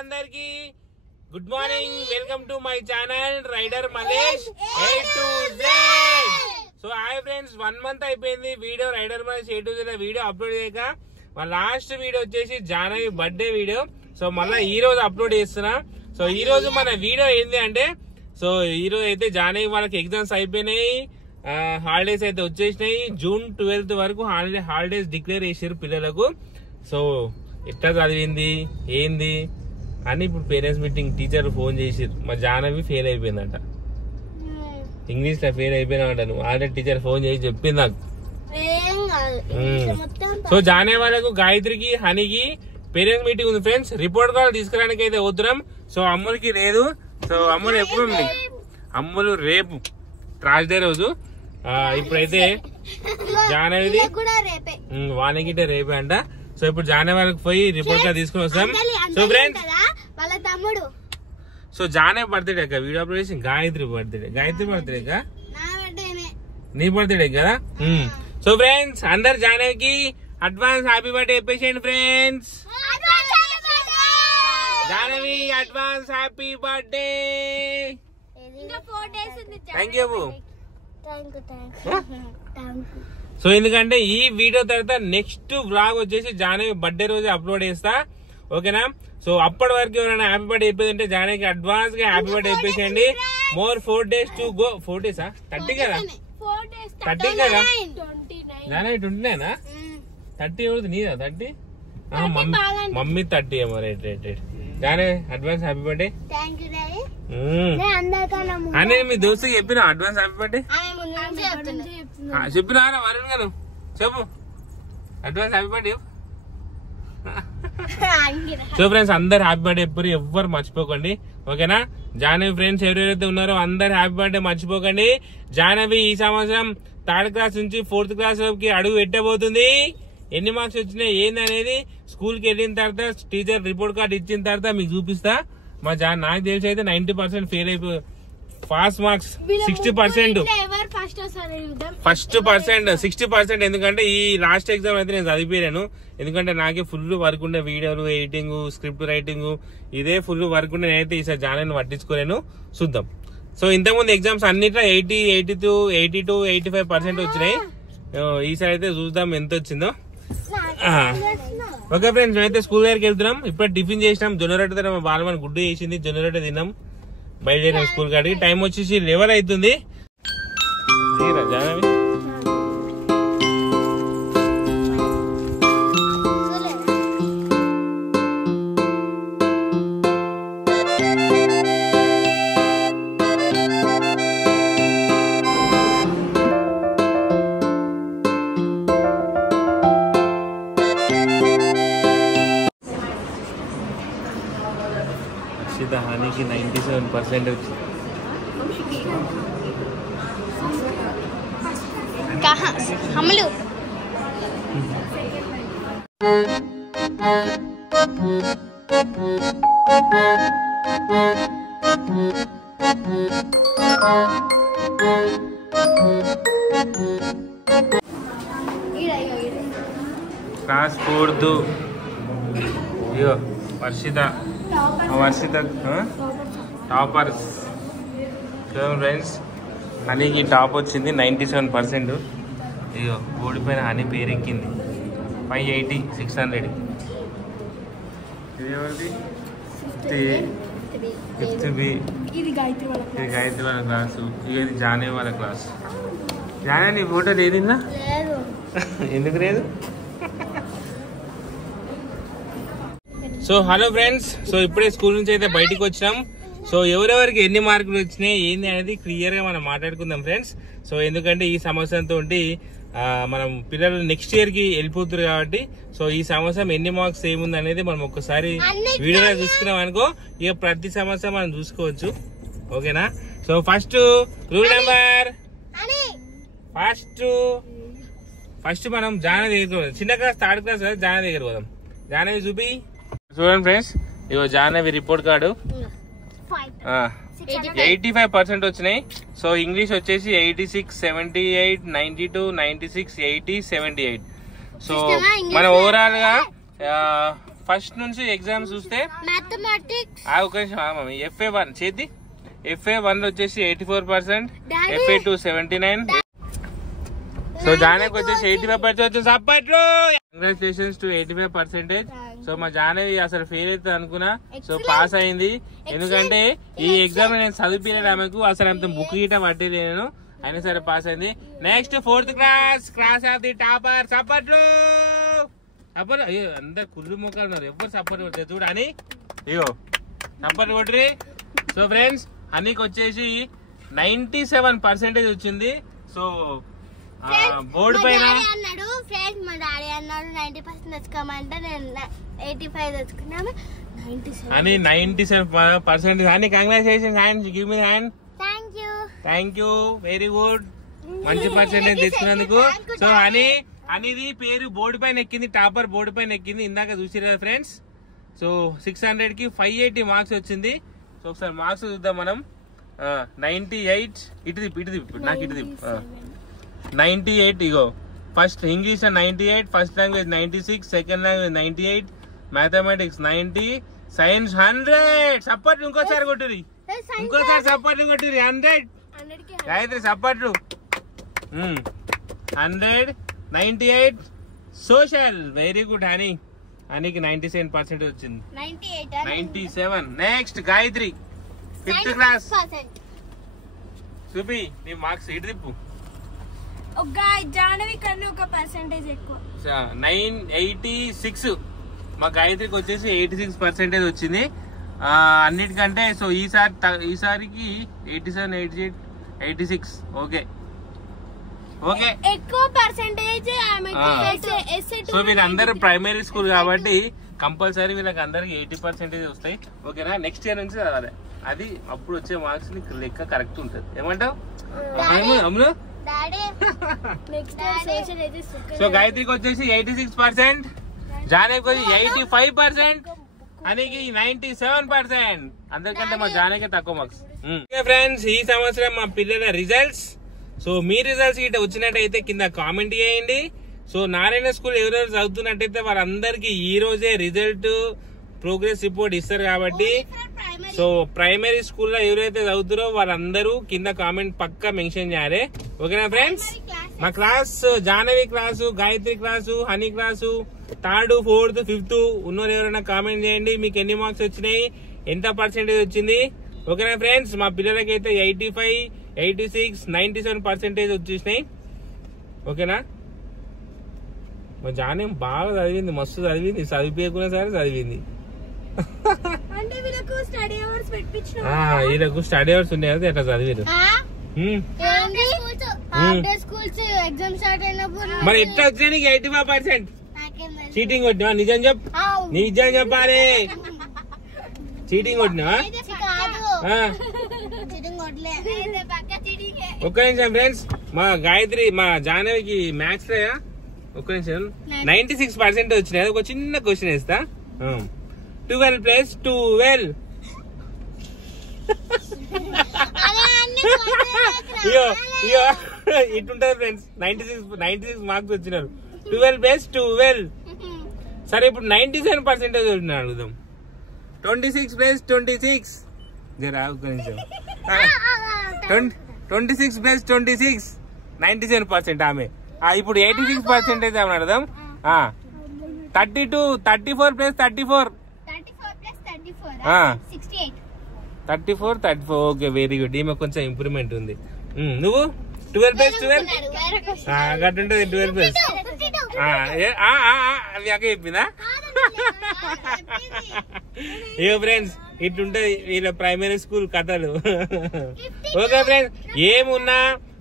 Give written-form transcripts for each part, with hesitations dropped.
అందరికి good morning, welcome to my channel rider Malesh A to Z. So hi friends, 1 month అయిపోయింది video rider Malesh A to Z video upload చేయక. మా last video వచ్చేసి Jahnavi birthday video. So మళ్ళీ ఈ రోజు upload చేస్తున్నా. సో ఈ రోజు మన వీడియో ఏంది అంటే, సో ఈ రోజు అయితే జానవి వాళ్ళకి ఎగ్జామ్స్ అయిపోయినాయి, హాలిడేస్ అయితే వచ్చేసినాయి. June 12th వరకు హాలిడేస్ డిక్లేర్ చేసారు పిల్లలకు. సో ఎట్లా చదివింది ఏంది అని ఇప్పుడు పేరెంట్స్ మీటింగ్ టీచర్ ఫోన్ చేసిరు. మా జానవి ఫెయిల్ అయిపోయిందంట, ఇంగ్లీష్ లో ఫెయిల్ అయిపోయినామంట. నువ్వు ఆల్రెడీ టీచర్ ఫోన్ చేసి చెప్పింది నాకు. సో జానవి వాళ్ళకు గాయత్రికి హనీకి పేరెంట్స్ మీటింగ్ ఉంది ఫ్రెండ్స్. రిపోర్ట్ కార్డు తీసుకురావడానికి అయితే వద్దురాం. సో అమ్ములకి లేదు. సో అమ్ములు ఎప్పుడు ఉంది? అమ్ములు రేపు థర్స్డే రోజు. ఇప్పుడైతే జానవిది వానికి రేపే అంట. సో ఇప్పుడు జానవి వాళ్ళకి పోయి రిపోర్ట్ కార్డు తీసుకుని వస్తాం. So friends, so Janavi birthday అక్క వీడియో అప్లోడ్ చేసి గాయత్రి బర్త్డే నీ బర్త్డే కదా. సో ఫ్రెండ్స్, అందరు జానవికి అడ్వాన్స్ హ్యాపీ బర్త్డే చెప్పేసేయండి friends. Janavi advance happy birthday. Thank you. So ఎందుకంటే ఈ వీడియో తర్వాత నెక్స్ట్ వ్లాగ్ వచ్చేసి జానవి బర్త్డే రోజు అప్లోడ్ చేస్తా, ఓకేనా. సో అప్పటి వరకు ఎవరైనా హ్యాపీ బర్త్డే చెప్పేదంటే జానవికి అడ్వాన్స్ గా హ్యాపీ బర్త్డే చెప్పేసేయండి. More 4 days to go. 4 days 30 కదా, 30 కదా జానవి 29 30 ఎవరిది నీదా 30? మమ్మీ 30 ఏమో. Right right right. Janavi advance happy birthday. అని మీ దోస్తుకి చెప్పిన అడ్వాన్స్ హ్యాపీ బర్త్డే చెప్పినారా వరుణ్ గారు? చెప్పు advance happy birthday. So friends, అందరు హ్యాపీ బర్త్డే ఎప్పుడు ఎవ్వరు మర్చిపోకండి, ఓకేనా. జానవి ఫ్రెండ్స్ ఎవరెవరైతే ఉన్నారో అందరు హ్యాపీ బర్త్డే మర్చిపోకండి. జానవి ఈ సంవత్సరం 3rd క్లాస్ నుంచి 4th క్లాస్ కి అడుగు పెట్టబోతుంది. ఎన్ని మార్క్స్ వచ్చినాయి ఏంది అనేది స్కూల్ కి వెళ్ళిన తర్వాత టీచర్ రిపోర్ట్ కార్డు ఇచ్చిన తర్వాత మీకు చూపిస్తా. నాకు తెలిసి అయితే 90% ఫెయిల్ అయిపోయి పాస్ మార్క్స్ 60%, ఫస్ట్ పర్సెంట్ 60%. ఎందుకంటే ఈ లాస్ట్ ఎగ్జామ్ అయితే నేను చదివిపోయాను. ఎందుకంటే నాకే ఫుల్ వర్క్ ఉండే, వీడియోలు ఎడిటింగ్, స్క్రిప్ట్ రైటింగ్, ఇదే ఫుల్ వర్క్ ఉండే. నేనైతే ఈసారి జానవిని పట్టించుకోలేను. చూద్దాం. సో ఇంతకుముందు ఎగ్జామ్స్ అన్నిట్లో 80, 82, 82, 85% వచ్చినాయి. ఈసారి అయితే చూద్దాం ఎంత వచ్చిందో. ఓకే ఫ్రెండ్స్, మేమైతే స్కూల్ దగ్గరికి వెళ్తున్నాం. ఇప్పుడు టిఫిన్ చేసినాం. జొన్నరొట్టె మా బాలమని గుడ్డు చేసింది, జొన్నరొట్టె తిన్నాం, బయలుదేరాం స్కూల్ కాడికి. టైం వచ్చేసి 11 అవుతుంది. జానవి హానికి 97% వచ్చింది. हमलू class 4th Varshitha toppers friends. హనీకి టాప్ వచ్చింది 97%. ఇగో బోర్డు పైన హనీ పేరు ఎక్కింది. 580, 600. ఇది ఎవరిది? 5th B. ఇది గాయత్రి వాళ్ళ క్లాసు. ఇది జానవి వాళ్ళ క్లాస్. జానవి నీ ఫోటో లేదిందా? ఎందుకు లేదు? సో హలో ఫ్రెండ్స్, సో ఇప్పుడే స్కూల్ నుంచి అయితే బయటకు వచ్చినాం. సో ఎవరెవరికి ఎన్ని మార్కులు వచ్చినాయి ఏంది అనేది క్లియర్ గా మనం మాట్లాడుకుందాం ఫ్రెండ్స్. సో ఎందుకంటే ఈ సంవత్సరంతో మనం పిల్లలు నెక్స్ట్ ఇయర్ కి వెళ్ళిపోతారు కాబట్టి, సో ఈ సంవత్సరం ఎన్ని మార్క్స్ ఏముంది అనేది మనం ఒక్కసారి వీడియోలో చూసుకున్నాం అనుకో, ఇక ప్రతి సంవత్సరం మనం చూసుకోవచ్చు, ఓకేనా. So first rule number, first మనం జానవి దగ్గర పోదాం. చిన్న క్లాస్ 3rd క్లాస్ కదా, జానవి దగ్గర పోదాం. జానవి చూపి. చూడండి ఫ్రెండ్స్, ఇగో జానవి రిపోర్ట్ కార్డు 85% వచ్చినాయి. సో ఇంగ్లీష్ వచ్చేసి 86, 78, 92, 96, 80, 78. సో మన ఓవరాల్ గా ఫస్ట్ నుంచి ఎగ్జామ్స్ చూస్తే మ్యాథమెటిక్స్ FA1 చేద్ది. FA1 లో వచ్చేసి 84%, FA2 79. సో జానకి వచ్చేసి 85% వచ్చింది. సప్పట్లు. Congratulations to 85%. సో మా జానవి అసలు ఫెయిల్ అవుతుంది అనుకున్నా, సో పాస్ అయింది. ఎందుకంటే ఈ ఎగ్జామ్ నేను చదివిపోయిన ఆమెకు అసలు అంత బుక్ గీట పట్టేది, అయినా సరే పాస్ అయింది. Next 4th class of the topper. సప్పట్లు. సప్పట్లు. అయ్యో అందరు కుర్రు మొక్కలు ఉన్నారు, ఎవరు సప్పట్లు కొట్టారు చూడు అని. అయ్యో సప్పట్లు కొట్టి. సో ఫ్రెండ్స్ అనికి వచ్చేసి 97% వచ్చింది. సో బోర్డు పైన మా డాడీ అన్నాడు 90% తెచ్చుకోమంటే నేను 85 తెచ్చుకున్నాము. అని 97% అని. Congratulations hand, give me hand. Thank you very good, మంచి పర్సెంటేజ్ తెచ్చుకున్నందుకు. సో అనేది పేరు బోర్డు పైన ఎక్కింది, టాపర్ బోర్డు పైన ఎక్కింది, ఇందాక చూసిరు కదా ఫ్రెండ్స్. సో 600 కి 580 మార్క్స్ వచ్చింది. సో ఒకసారి మార్క్స్ చూద్దాం మనం. 98 ఇటు నాకు ఇటు 98. ఇగో first English 98, first language 96, second language 98, mathematics 90, science 100. Support ఇంకోసారి కొట్టురి, ఇంకోసారి సపోర్ట్ కొట్టురి. 100 గాయత్రి సపోర్ట్లు. 100, 98 సోషల్. Very good Honey. హనీకి 97% వచ్చింది. 97. Next Gayatri 5th class. చూపి నీ మార్క్స్ ఇటు తిప్పు. జాహ్నవి కన్నా ఒక పర్సెంటేజ్ ఎక్కువ. 986. మా గాయత్రికి వచ్చేసి 86% వచ్చింది అన్నిటికంటే. సో ఈసారికి 87, 88, 86. ఓకే ఎక్కువ పర్సెంటేజ్. సో వీళ్ళందరూ ప్రైమరీ స్కూల్ కాబట్టి కంపల్సరీ వీళ్ళకి అందరికి 80% వస్తాయి. ఓకేనా. నెక్స్ట్ ఇయర్ నుంచి చదవాలి, అది అప్పుడు వచ్చే మార్క్స్ లెక్క కరెక్ట్ ఉంటుంది. ఏమంటావు అమ్ములు? సో గాయత్రికి వచ్చేసి 86%, జానకి వచ్చి 85%, అనికి 97%. అందరికంటే మా జానకి తక్కువ మార్క్స్. ఫ్రెండ్స్ ఈ సంవత్సరం మా పిల్లల రిజల్ట్స్. సో మీ రిజల్ట్స్ గిట్ట వచ్చినట్టయితే కింద కామెంట్ చేయండి. సో నారాయణ స్కూల్ ఎవరెవరు చదువుతున్నట్టయితే వాళ్ళందరికీ ఈ రోజే రిజల్ట్ ప్రోగ్రెస్ రిపోర్ట్ ఇస్తారు కాబట్టి, సో ప్రైమరీ స్కూల్లో ఎవరైతే చదువుతారో వాళ్ళందరూ కింద కామెంట్ పక్కా మెన్షన్ చేయాలి. ఓకేనా ఫ్రెండ్స్. మా class Jahnavi class, Gayatri class, honey class, 3rd, 4th, 5th ఉన్నోరు ఎవరైనా కామెంట్ చేయండి మీకు ఎన్ని మార్క్స్ వచ్చినాయి, ఎంత పర్సెంటేజ్ వచ్చింది. ఓకేనా ఫ్రెండ్స్. మా పిల్లలకైతే 85, 86, 97% వచ్చేసినాయి. ఓకేనా. మా జాహ్నవి బాగా చదివింది, మస్తు చదివింది, చదివిపోయకున్నా సరే చదివింది. వీళ్ళకు స్టడీ అవర్స్ ఉన్నాయి కదా, ఎట్లా చదివారు. మరి ఎట్లా వచ్చినా నీకు 85%? చీటింగ్ కొట్టినా? నిజం చెప్పాలి. చీటింగ్ కొట్టినా? ఒక్క నిమిషం ఫ్రెండ్స్. మా గాయత్రి మా జాహ్నవికి మ్యాథ్స్ లో ఒక్క నిమిషం 96% వచ్చినాయి. ఒక చిన్న క్వశ్చన్ వేస్తా. 12 + 12. ఇటుంటది ఫ్రెండ్స్. 96 మార్క్స్ వచ్చినారు. 12 + 12. సరే ఇప్పుడు 97% వచ్చిన అడుగుదాం. 26 + 26. జరా ఒక్క నిమిషం. 26 + 26 97% ఆమె. ఇప్పుడు 86% అయితే ఆమె అడుగుదాం. 32, 34 + 34. 34, 34. Okay very good. ఈమె కొంచెం ఇంప్రూవ్మెంట్ ఉంది. నువ్వు 12 + 12 గట్టుంటది. 12 + అవి అక్క చెప్పిందా? ఇగో ఫ్రెండ్స్ ఇట్లుంటది వీళ్ళ ప్రైమరీ స్కూల్ కథలు. Okay friends. ఏమున్నా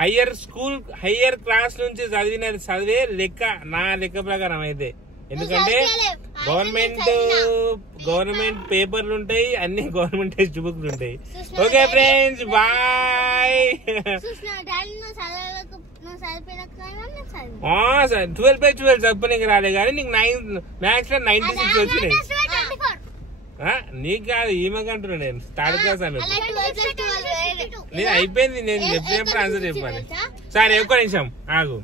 హయ్యర్ క్లాస్ నుంచి చదివే లెక్క నా లెక్క ప్రకారం అయితే. ఎందుకంటే గవర్నమెంట్ పేపర్లు ఉంటాయి, అన్ని గవర్నమెంట్ టెక్స్ట్ బుక్లు ఉంటాయి. Okay friends bye. 12 + 12 చదువునికి రాలే కానీ నీకు మ్యాథ్స్ లో 96 వచ్చినాయి. నీకు కాదు ఈమెకంటున్నా నేను 3rd క్లాస్ అన్నట్టు. నేను అయిపోయింది, నేను చెప్పినప్పుడు ఆన్సర్ చెప్పాలి. సరే ఒక్క నిమిషం ఆగు.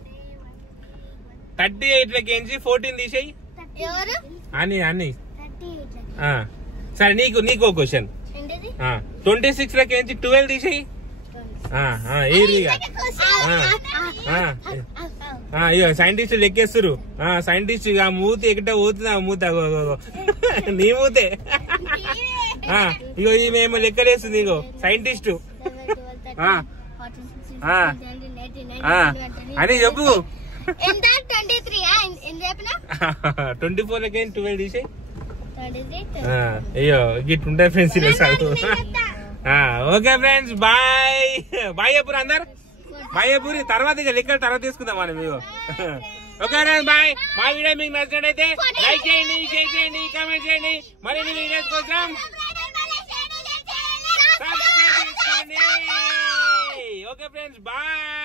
38 14 తీసేయి అని సరే నీకు ఒక క్వశ్చన్. 26 లోకి 12 తీసేయి. ఇక సైంటిస్ట్ లెక్కేస్తారు. సైంటిస్ట్ ఇక మూతి ఎక్కడ పోతుంది, ఆ మూత నీ మూతే. ఇగో ఈమె లెక్కలేస్తుంది. ఇగో సైంటిస్ట్ అని చెప్పు. 24 లోకి 12 తీసేయి. అయ్యో గిట్లుంటాయి ఫ్రెండ్స్ ఇలా చదువు. ఓకే ఫ్రెండ్స్, బాయ్ బాయ్ చెప్పురు అందరు. బాయ్ చెప్పురి. తర్వాత ఇక లెక్కల తర్వాత తీసుకుందాం మనం. ఇగో ఓకే ఫ్రెండ్స్, బాయ్. మా వీడియో మీకు నచ్చినట్టయితే లైక్ చేయండి, షేర్ చేయండి, కామెంట్ చేయండి. మరిన్ని వీడియోస్ కోసం సబ్స్క్రైబ్ చేసుకోండి. Okay friends, bye.